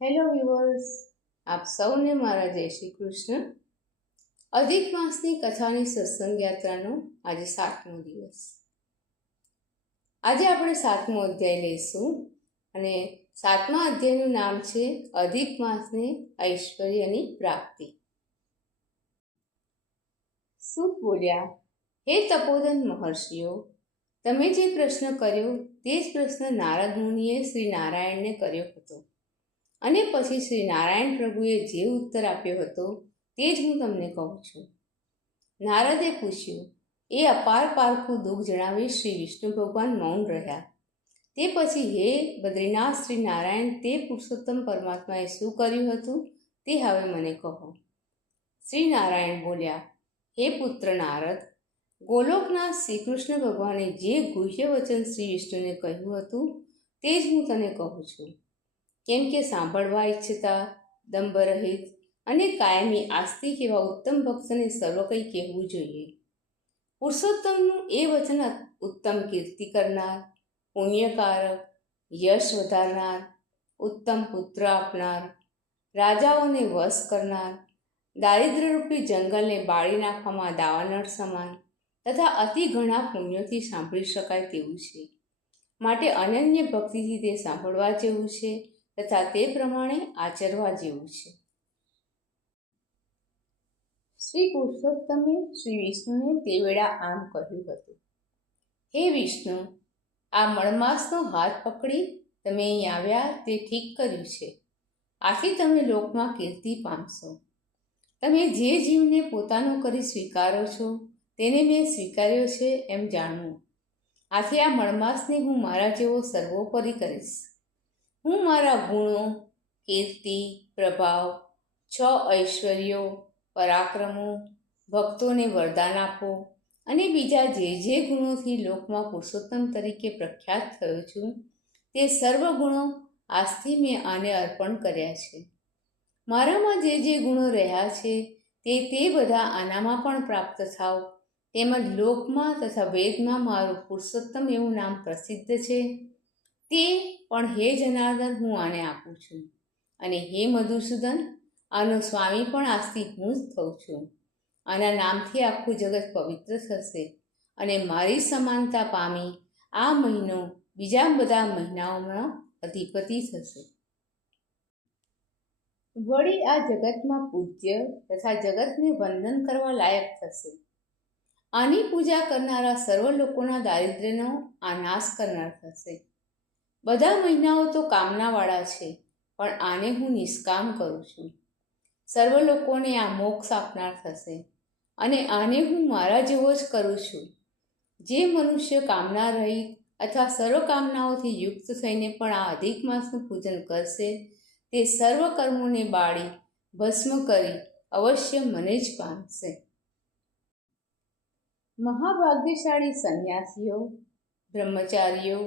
Hello viewers, આપ સૌને મારા જય શ્રી કૃષ્ણ. અધિક માસની કથાની સત્સંગ યાત્રાનો આજે 7મો દિવસ. આજે આપણે 7મો અધ્યાય લઈશું અને 7મા અધ્યાયનું નામ છે અધિક માસને ઐશ્વર્યની પ્રાપ્તિ. સૂત બોલ્યા, હે તપોધન મહર્ષિઓ, તમે જે પ્રશ્ન કર્યો તે જ પ્રશ્ન નારદ મુનિએ શ્રી નારાયણને કર્યો હતો અને પછી શ્રી નારાયણ પ્રભુએ જે ઉત્તર આપ્યો હતો તે જ હું તમને કહું છું. નારદે પૂછ્યું. એ અપાર પારખું દુઃખ જણાવી શ્રી વિષ્ણુ ભગવાન મૌન રહ્યા. તે પછી હે બદ્રીનાથ શ્રી નારાયણ તે પુરુષોત્તમ પરમાત્માએ શું કર્યું હતું તે હવે મને કહો. શ્રી નારાયણ બોલ્યા, હે પુત્ર નારદ, ગોલોકનાથ શ્રી કૃષ્ણ ભગવાને જે ગુહ્ય વચન શ્રી વિષ્ણુને કહ્યું હતું તે જ હું તને કહું છું. કેમ કે સાંભળવા ઈચ્છતા, દંભરહિત અને કાયમી આસ્તિક એવા ઉત્તમ ભક્તને સર્વ કંઈ કહેવું જોઈએ. પુરુષોત્તમનું એ વચન ઉત્તમ કીર્તિ કરનાર, પુણ્યકારક, યશ વધારનાર, ઉત્તમ પુત્ર આપનાર, રાજાઓને વશ કરનાર, દારિદ્ર્યરૂપી જંગલને બાળી નાખવામાં દાવાનળ સમાન તથા અતિ ઘણા પુણ્યોથી સાંભળી શકાય તેવું છે. માટે અનન્ય ભક્તિથી તે સાંભળવા જેવું છે તથા તે પ્રમાણે આચરવા જેવું છે. શ્રી પુરુષોત્તમે શ્રી વિષ્ણુને તે વેળા આમ કહ્યું હતું. હે વિષ્ણુ, આ મળમાસનો હાથ પકડી તમે અહીં આવ્યા તે ઠીક કર્યું છે. આથી તમે લોકમાં કીર્તિ પામશો. તમે જે જીવને પોતાનો કરી સ્વીકારો છો તેને મેં સ્વીકાર્યો છે એમ જાણવું. આથી આ મળમાસને હું મારા જેવો સર્વોપરી કરીશ. હું મારા ગુણો, કીર્તિ, પ્રભાવ, 6 ઐશ્વર્યો, પરાક્રમો, ભક્તોને વરદાન આપો અને બીજા જે ગુણોથી લોકમાં પુરુષોત્તમ તરીકે પ્રખ્યાત થયો છું તે સર્વ ગુણો આજથી મેં આને અર્પણ કર્યા છે. મારામાં જે ગુણો રહ્યા છે તે બધા આનામાં પણ પ્રાપ્ત થાવ, તેમજ લોકમાં તથા વેદમાં મારું પુરુષોત્તમ એવું નામ પ્રસિદ્ધ છે તે પણ હે જનાર્દન હું આને આપું છું. અને હે મધુસૂદન, આનો સ્વામી પણ આજથી હું જ થઉં છું. આના નામથી આખું જગત પવિત્ર થશે અને મારી સમાનતા પામી આ મહિનો બીજા બધા મહિનાઓનો અધિપતિ થશે. વળી આ જગતમાં પૂજ્ય તથા જગતને વંદન કરવા લાયક થશે. આની પૂજા કરનારા સર્વ લોકોના દારિદ્ર્યનો આ નાશ કરનાર થશે. બધા મહિનાઓ તો કામનાવાળા છે, પણ આને હું નિષ્કામ કરું છું. સર્વ લોકોને આ મોક્ષ આપનાર થશે અને આને હું મારા જેવો જ કરું છું. જે મનુષ્ય કામના રહિત અથવા સર્વ કામનાઓથી યુક્ત થઈને પણ આ અધિક માસનું પૂજન કરશે તે સર્વ કર્મોને બાળી ભસ્મ કરી અવશ્ય મને જ પામશે. મહાભાગ્યશાળી સંન્યાસીઓ, બ્રહ્મચારીઓ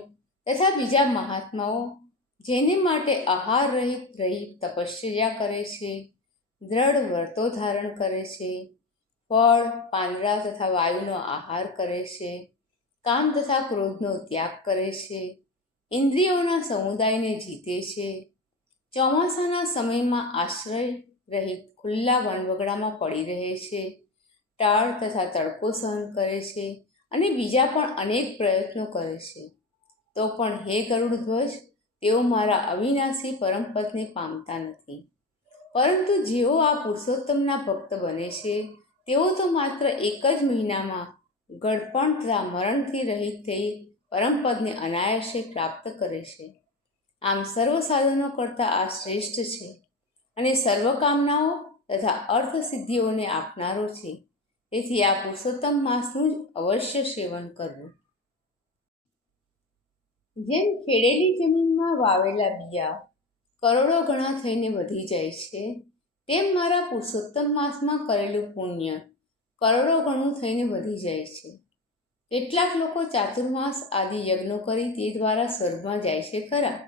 તથા બીજા મહાત્માઓ જેને માટે આહાર રહિત રહી તપશ્ચર્યા કરે છે, દ્રઢ વ્રતો ધારણ કરે છે, ફળ, પાંદડા તથા વાયુનો આહાર કરે છે, કામ તથા ક્રોધનો ત્યાગ કરે છે, ઇન્દ્રિયોના સમુદાયને જીતે છે, ચોમાસાના સમયમાં આશ્રય રહિત ખુલ્લા વનવગડામાં પડી રહે છે, ટાળ તથા તડકો સહન કરે છે અને બીજા પણ અનેક પ્રયત્નો કરે છે, તો પણ હે ગરુડધ્વજ, તેઓ મારા અવિનાશી પરમપદને પામતા નથી. પરંતુ જેઓ આ પુરુષોત્તમના ભક્ત બને છે તેઓ તો માત્ર એક જ મહિનામાં ગળપણ તથા મરણથી રહિત થઈ પરમપદને અનાયાસે પ્રાપ્ત કરે છે. આમ સર્વ સાધનો કરતાં આ શ્રેષ્ઠ છે અને સર્વ કામનાઓ તથા અર્થ સિદ્ધિઓને આપનારો છે. તેથી આ પુરુષોત્તમ માસનું જ અવશ્ય સેવન કરવું. જેમ ખેડેલી જમીનમાં વાવેલા બિયા કરોડો ગણા થઈને વધી જાય છે, તેમ મારા પુરુષોત્તમ માસમાં કરેલું પુણ્ય કરોડો ગણું થઈને વધી જાય છે. કેટલાક લોકો ચાતુર્માસ આદિ યજ્ઞો કરી તે દ્વારા સ્વર્ગમાં જાય છે ખરા,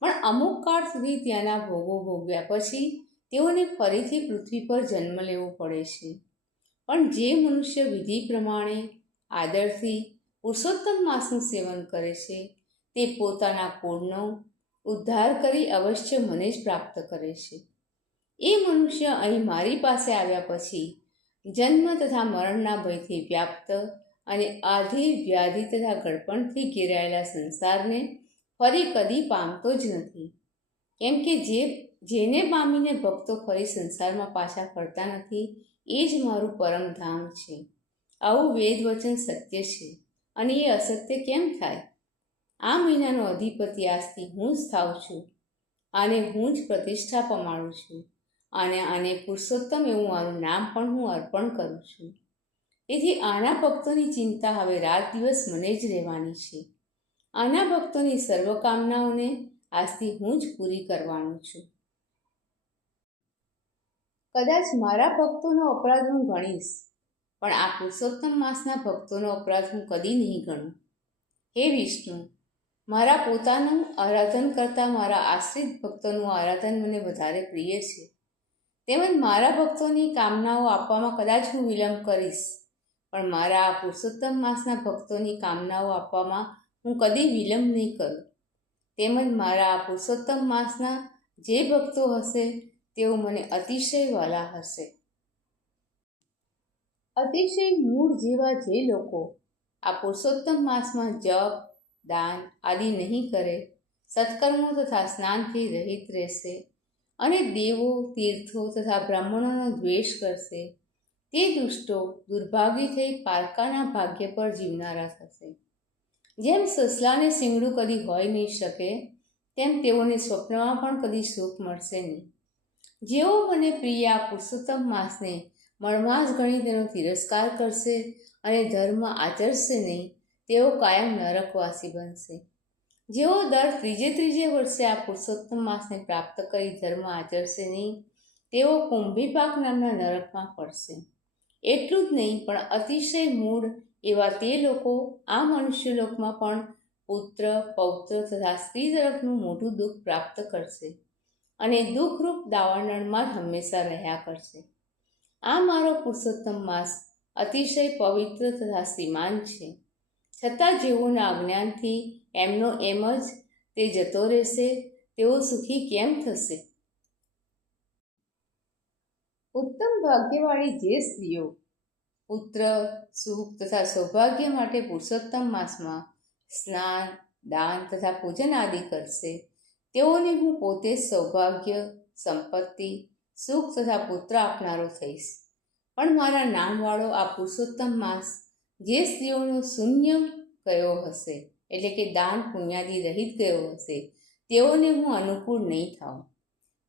પણ અમુક કાળ સુધી ત્યાંના ભોગો ભોગવ્યા પછી તેઓને ફરીથી પૃથ્વી પર જન્મ લેવો પડે છે. પણ જે મનુષ્ય વિધિ પ્રમાણે આદરથી પુરુષોત્તમ માસનું સેવન કરે છે તે પોતાના કુળનો ઉદ્ધાર કરી અવશ્ય મને જ પ્રાપ્ત કરે છે. એ મનુષ્ય અહીં મારી પાસે આવ્યા પછી જન્મ તથા મરણના ભયથી વ્યાપ્ત અને આધિ વ્યાધિ તથા ગળપણથી ઘેરાયેલા સંસારને ફરી કદી પામતો જ નથી. કેમ કે જેને પામીને ભક્તો ફરી સંસારમાં પાછા ફરતા નથી, એ જ મારું પરમધામ છે. આવું વેદ વચન સત્ય છે, અને એ અસત્ય કેમ થાય? આ મહિનાનો અધિપતિ આજથી હું જ થાઉં છું, અને હું જ પ્રતિષ્ઠા પમાડું છું, અને આને પુરુષોત્તમ એવું મારું નામ પણ હું અર્પણ કરું છું. તેથી આના ભક્તોની ચિંતા હવે રાત દિવસ મને જ રહેવાની છે. આના ભક્તોની સર્વકામનાઓને આજથી હું જ પૂરી કરવાનું છું. કદાચ મારા ભક્તોનો અપરાધ હું ગણીશ, પણ આ પુરુષોત્તમ માસના ભક્તોનો અપરાધ હું કદી નહીં ગણું. હે વિષ્ણુ, મારા પોતાનું આરાધન કરતાં મારા આશ્રિત ભક્તોનું આરાધન મને વધારે પ્રિય છે. તેમજ મારા ભક્તોની કામનાઓ આપવામાં કદાચ હું વિલંબ કરીશ, પણ મારા આ પુરુષોત્તમ માસના ભક્તોની કામનાઓ આપવામાં હું કદી વિલંબ નહીં કરું. તેમજ મારા આ પુરુષોત્તમ માસના જે ભક્તો હશે તેઓ મને અતિશય વહાલા હશે. અતિશય મૂળ જેવા જે લોકો આ પુરુષોત્તમ માસમાં જપ, દાન આદિ નહીં કરે, સત્કર્મો તથા સ્નાનથી રહિત રહેશે, અને દેવો, તીર્થો તથા બ્રાહ્મણોનો દ્વેષ કરશે, તે દુષ્ટો દુર્ભાગી થઈ પારકાના ભાગ્ય પર જીવનારા થશે. જેમ સસલાને શિંગડું કદી હોઈ નહીં શકે, તેમ તેઓને સ્વપ્નમાં પણ કદી સુખ મળશે નહીં. જેઓ મને પ્રિય આ પુરુષોત્તમ માસને મળમાસ ગણી તેનો તિરસ્કાર કરશે અને ધર્મ આચરશે નહીં, તેઓ કાયમ નરકવાસી બનશે. જેઓ દર ત્રીજે વર્ષે આ પુરુષોત્તમ માસને પ્રાપ્ત કરી ધર્મ આચરશે નહીં, તેઓ કુંભીપાક નામના નરકમાં પડશે. એટલું જ નહીં, પણ અતિશય મૂળ એવા તે લોકો આ મનુષ્યલોકમાં પણ પુત્ર, પૌત્ર તથા સ્ત્રી તરફનું મોટું દુઃખ પ્રાપ્ત કરશે, અને દુઃખરૂપ દાવાનળમાં જ હંમેશા રહ્યા કરશે. આ મારો પુરુષોત્તમ માસ અતિશય પવિત્ર તથા શ્રીમાન છે, છતાં જેઓના અજ્ઞાનથી એમનો એમ જ તે જતો રહેશે, તેઓ સુખી કેમ થશે? ઉત્તમ ભાગ્યવાળી જે સ્ત્રીઓ પુત્ર, સુખ તથા સૌભાગ્ય માટે પુરુષોત્તમ માસમાં સ્નાન, દાન તથા પૂજન આદિ કરશે, તેઓને હું પોતે સૌભાગ્ય, સંપત્તિ, સુખ તથા પુત્ર આપનારો થઈશ. પણ મારા નામવાળો આ પુરુષોત્તમ માસ જે સ્ત્રીઓનો શૂન્ય ગયો હશે, એટલે કે દાન પુણ્યાદિ રહિત ગયો હશે, તેઓને હું અનુકૂળ નહીં થાઉં.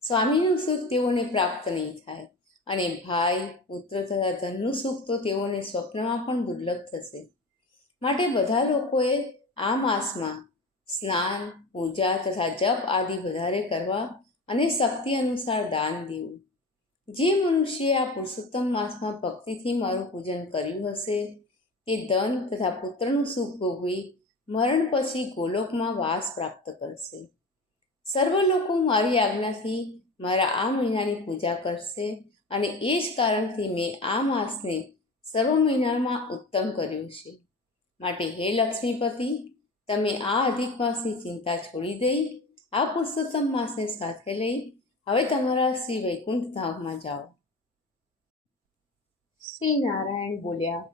સ્વામીનું સુખ તેઓને પ્રાપ્ત નહીં થાય, અને ભાઈ, પુત્ર તથા ધનનું સુખ તો તેઓને સ્વપ્નમાં પણ દુર્લભ થશે. માટે બધા લોકોએ આ માસમાં સ્નાન, પૂજા તથા જપ આદિ વધારે કરવા અને શક્તિ અનુસાર દાન દેવું. જે મનુષ્યએ આ પુરુષોત્તમ માસમાં ભક્તિથી મારું પૂજન કર્યું હશે, તે ધન તથા પુત્રનું સુખ ભોગવી મરણ પછી ગોલોકમાં વાસ પ્રાપ્ત કરશે. સર્વ લોકો મારી આજ્ઞાથી મારા આ મહિનાની પૂજા કરશે, અને એ જ કારણથી મેં આ માસને સર્વ મહિનામાં ઉત્તમ કર્યું છે. માટે હે લક્ષ્મીપતિ, તમે આ અધિક માસની ચિંતા છોડી દઈ આ પુરુષોત્તમ માસને સાથે લઈ હવે તમારા શ્રી વૈકુંઠ ધામમાં જાઓ. શ્રી નારાયણ બોલ્યા.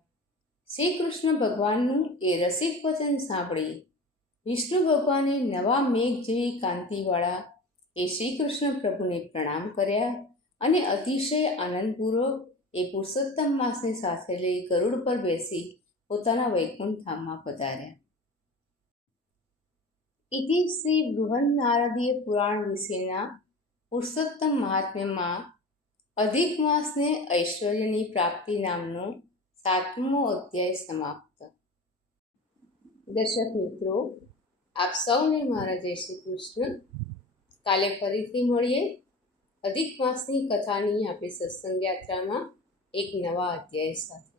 શ્રી કૃષ્ણ ભગવાનનું એ રસિક વચન સાંભળી વિષ્ણુ ભગવાને નવા મેઘ જેવી કાંતિવાળા એ શ્રી કૃષ્ણ પ્રભુને પ્રણામ કર્યા, અને અતિશય આનંદપૂર્વક એ પુરુષોત્તમ માસને સાથે લઈ ગરુડ પર બેસી પોતાના વૈકુંઠ ધામમાં પધાર્યા. ઇતિ શ્રી બૃહન્નારદીય પુરાણ વિશેના પુરુષોત્તમ મહાત્મ્યમાં અધિક માસને ઐશ્વર્યની પ્રાપ્તિ નામનો 7મો અધ્યાય સમાપ્ત. દર્શક મિત્રો, આપ સૌને મારા જય શ્રી કૃષ્ણ. કાલે ફરીથી મળીએ અધિક માસની કથાની આપણી સત્સંગ યાત્રામાં એક નવા અધ્યાય સાથે.